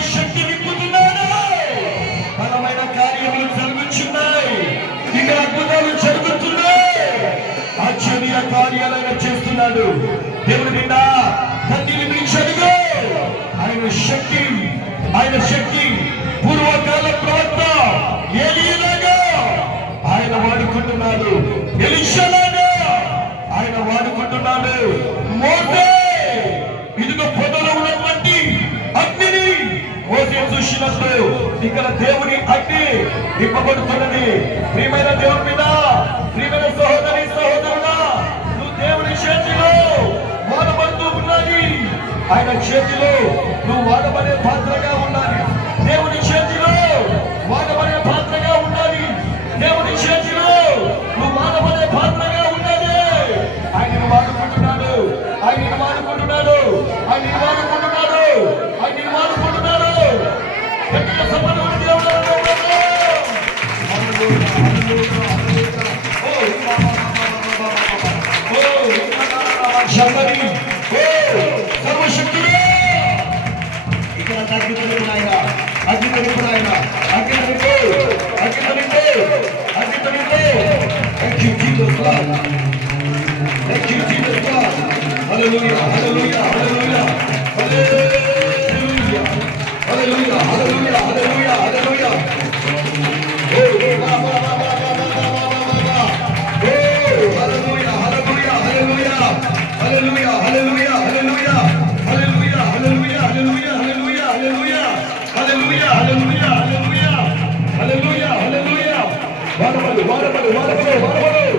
శక్తి నింపుతున్నాడు. బలమైన కార్యములు జరుగుతున్నాయి. ఇక అద్భుతాలు జరుగుతున్నాయి. ఆశ్చర్య కార్యాలైన చేస్తున్నాడు. దేవుడి నింద తల్లిని మించడుగా ఆయన శక్తి పూర్వకాల ప్రవక్త ఏలీలాగా ఆయన వాడుకుంటున్నాడు. ఎలీషాలాగా ఆయన వాడుకుంటున్నాడు. మోసే ఇదిగో పొదలో ఉన్నటువంటి అగ్నిని మోసే చూసినప్పుడు ఇక్కడ దేవుని అగ్ని నింపబడుతున్నది. ప్రియమైన దేవుని మీద, ప్రియమైన సహోదరి సహోదరుడా, నువ్వు దేవుని చేతిలో వాడబడుతూ ఉన్నది. ఆయన చేతిలో నువ్వు వాడబడే పాత్రగా ఉండాలి. దేవుని చేతిలో వాడబడే పాత్రగా ఉండాలి. దేవుని చేతిలో నువ్వు వాడబడే పాత్రగా ఉండాలి. ఆయన వాడుకుంటున్నాడు. ఆయన వాడుకుంటున్నాడు. ఆయన వాడుకుంటున్నాడు. ఆయన వాడుకుంటున్నాడు. ఎక్కడ సంబంధం దేవుడు సర్వశక్తుడు ఇక్కడ అగ్నితలింపు ఆయన అగ్నితలింపు ఆయన అగ్నితలింపు అగ్నితలింపు అగ్నితలింపు. Thank you Jesus Lord. Thank you Jesus Lord. Hallelujah, hallelujah, hallelujah, hallelujah, hallelujah, hallelujah, hallelujah, hallelujah. Oh, ba ba ba ba ba ba ba ba. Oh, hallelujah, hallelujah, hallelujah, hallelujah, hallelujah, hallelujah, hallelujah, hallelujah, hallelujah, hallelujah, hallelujah, hallelujah, hallelujah, hallelujah, hallelujah, hallelujah. Varamadu, varamadu, varamadu, varamadu.